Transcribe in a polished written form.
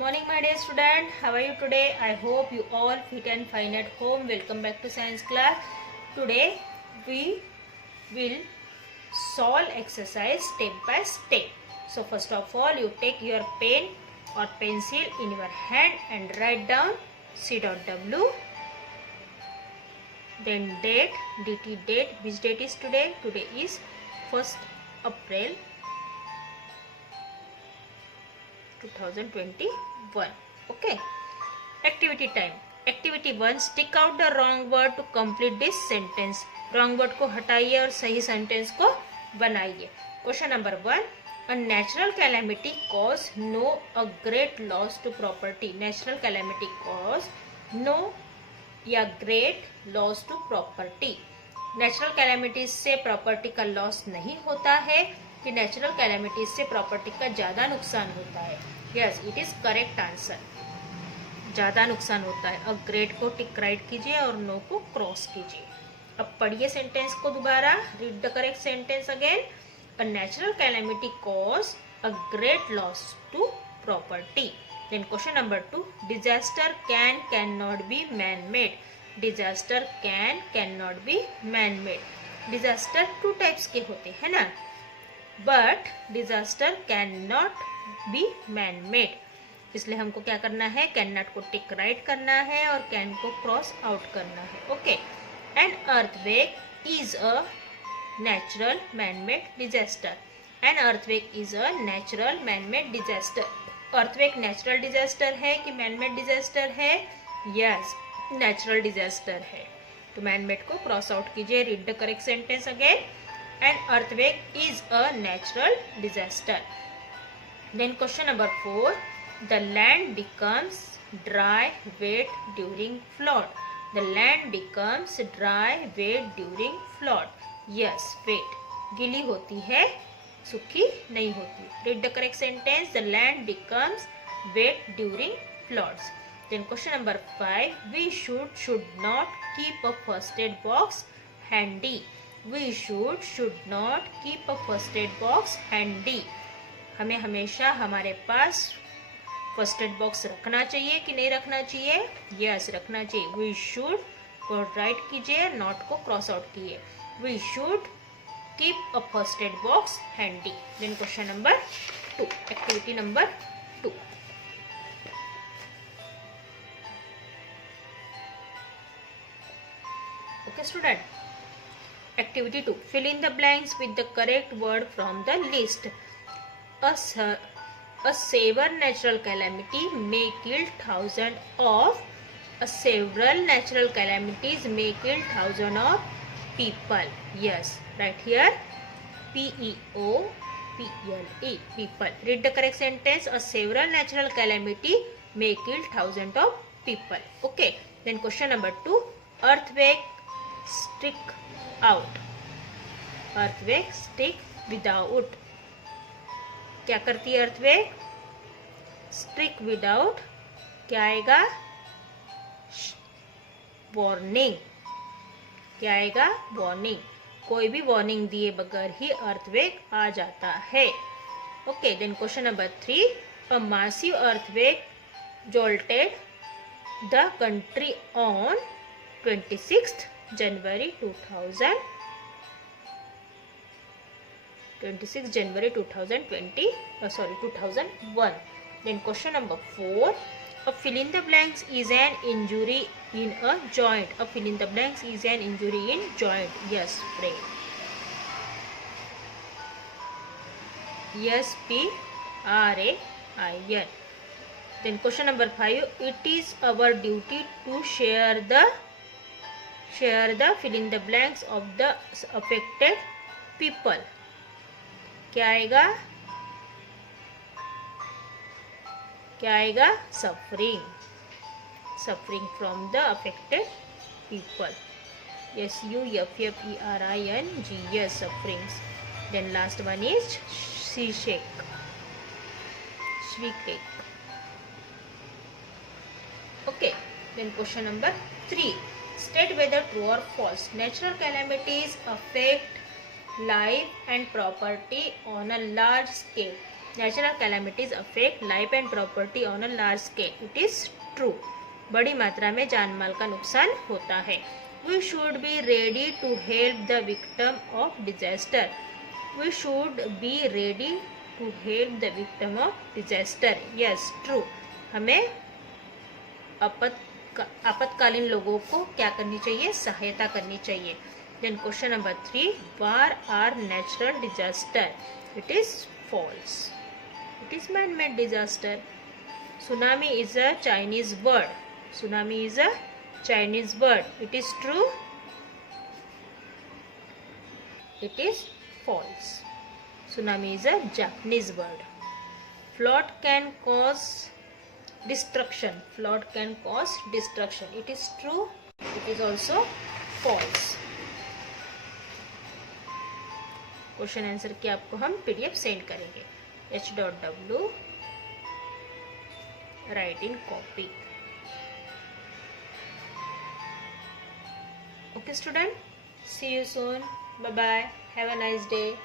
morning my dear student, how are you today? I hope you all fit and fine at home. Welcome back to science class. Today we will solve exercise step by step. So first of all, you take your pen or pencil in your hand and write down C.W, then date, dt date. Which date is today? Today is 1st April 2021. Okay. Activity time. Activity 1. Stick out the wrong word to complete this sentence. Wrong word को हटाइए और सही sentence को बनाइए. Question number 1. A natural calamity cause no a great loss to property. Natural calamity cause no या great loss to property. Natural calamities से property का loss नहीं होता है कि नेचुरल कैलेमिटीज से प्रॉपर्टी का ज्यादा नुकसान होता है. Yes, it is correct answer. ज्यादा नुकसान होता है. अब ग्रेट को टिक राइट कीजिए और नो को क्रॉस कीजिए. अब पढ़िए सेंटेंस को दोबारा. Read the correct sentence again. A natural calamity cause a great loss to property. Then question number 2. Disaster can not be man made. Disaster can not be man made. Disaster 2 types के होते हैं ना, but disaster can not be man made. इसलिए हमको क्या करना है? Can not को टिक राइट करना है और कैन को क्रॉस आउट करना है. Okay. An earthquake is a natural man made disaster. An earthquake is a natural man made disaster. Earthquake natural disaster है कि मैन मेड डिजास्टर है? यस, नेचुरल डिजास्टर है. तो मैन मेड को cross out कीजिए. Read the correct sentence again. An earthquake is a natural disaster. Then question number 4. The land becomes dry, wet during flood. The land becomes dry, wet during flood. Yes, wet. गीली होती है, सूखी नहीं होती. Read the correct sentence. The land becomes wet during floods. Then question number 5. We should not keep a first aid box handy. We should not keep a first aid box handy. हमें हमेशा हमारे पास first aid box रखना चाहिए कि नहीं रखना चाहिए? Yes, रखना चाहिए. We should को राइट कीजिए, नॉट को क्रॉस आउट कीजिए. We should keep a first aid box handy. Then question number 2. Activity number 2. Okay, student. Activity 2. Fill in the blanks with the correct word from the list. A severe natural calamity may kill thousands of. Several natural calamities may kill thousands of people. Yes, right here. P-E-O-P-L-E. People. Read the correct sentence. A several natural calamity may kill thousands of people. Okay. Then question number 2. Earthquake stick out. Earthquake stick without. क्या करती है earthquake? Stick without क्या आएगा? Warning. क्या आएगा? Warning. कोई भी warning दिए बगैर ही अर्थवेक आ जाता है. Okay. Then question number 3. A massive earthquake jolted the country on 26th January 2001. Then question number 4. A fill in the blanks is an injury in a joint. A fill in the blanks is an injury in joint. Yes, sprain. S-P-R-A-I-N. Then question number 5. It is our duty to share the fill in the blanks of the affected people. क्या आएगा? क्या आएगा? Suffering. Suffering from the affected people. SUFFERING. Yes, sufferings. Then last one is shake. Okay. Then question number 3. State whether true or false. Natural calamities affect life and property on a large scale. Natural calamities affect life and property on a large scale. It is true. बड़ी मात्रा में जान माल का नुकसान होता है. We should be ready to help the victim of disaster. We should be ready to help the victim of disaster. Yes, true. हमें आपातकालीन लोगों को क्या करनी चाहिए? सहायता करनी चाहिए. Then question number 3. War are natural disaster. It is false. It is man-made disaster. Tsunami is a Chinese word. Tsunami is a Chinese word. It is true. It is false. Tsunami is a Japanese word. Flood can cause destruction. Flood can cause destruction. It is true. It is also false. Question answer की आपको हम PDF send करेंगे. h.w write in copy. Okay student, see you soon. Bye bye. Have a nice day.